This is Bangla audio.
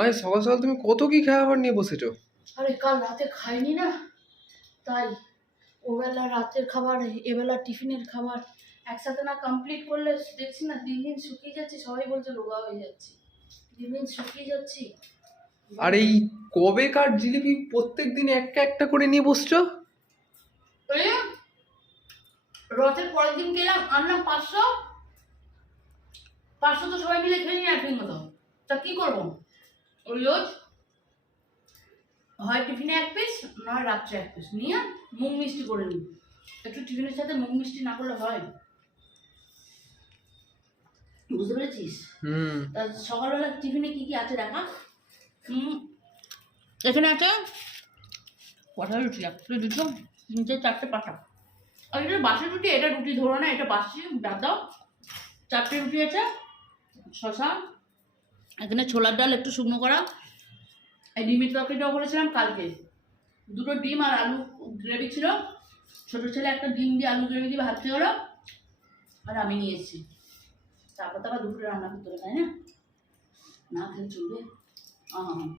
মানে সকাল সকাল তুমি কত কি খাবার নিয়ে বসেছো? আরে কাল রাতে খাইনি না, তাই ওবেলা রাতের খাবার এবেলা টিফিনের খাবার একসাথে না কমপ্লিট করলে দেখছি না দিন দিন শুকিয়ে যাচ্ছি। সবাই বলছে রোগা হয়ে যাচ্ছি, দিন দিন শুকিয়ে যাচ্ছি। আর এই কবেকার জিলিপি প্রত্যেকদিন একটা একটা করে নিয়ে বসছো? ওই রথের পরের দিন গেলাম, আনলাম 500 500 তো সবাই মিলে খেয়ে নিয়ে একদিন মতো। তা কি করবো, ওই রোজ হয় টিফিনে 1 পিস, নয় রাত্রে 1 পিস নিয়ে মুগ মিষ্টি করে নিই। একটু টিফিনের সাথে মুগ মিষ্টি না করলে হয়? বুঝতে পেরেছিস? তা সকালবেলা টিফিনে কি কি আছে দেখা। এখানে আছে কটা রুটি, একটা দুটো তিনটে চারটে পাঁচটা। আর এটা বাসি রুটি, এটা রুটি ধরো না, এটা বাসি, বাদ দাও। 4টে রুটি আছে, শশা, এখানে ছোলার ডাল একটু শুকনো করা, এই ডিমের তরকারিটাও করেছিলাম কালকে, 2টো ডিম আর আলু গ্রেভি ছিল। ছোটো ছেলে একটা ডিম দিয়ে আলু গ্রেভি দিয়ে ভাত খেয়ে গেলো, আর আমি নিয়ে এসেছি। তারপর তো আবার দুপুরে রান্না করতে হবে, তাই না? না খেলে চলবে?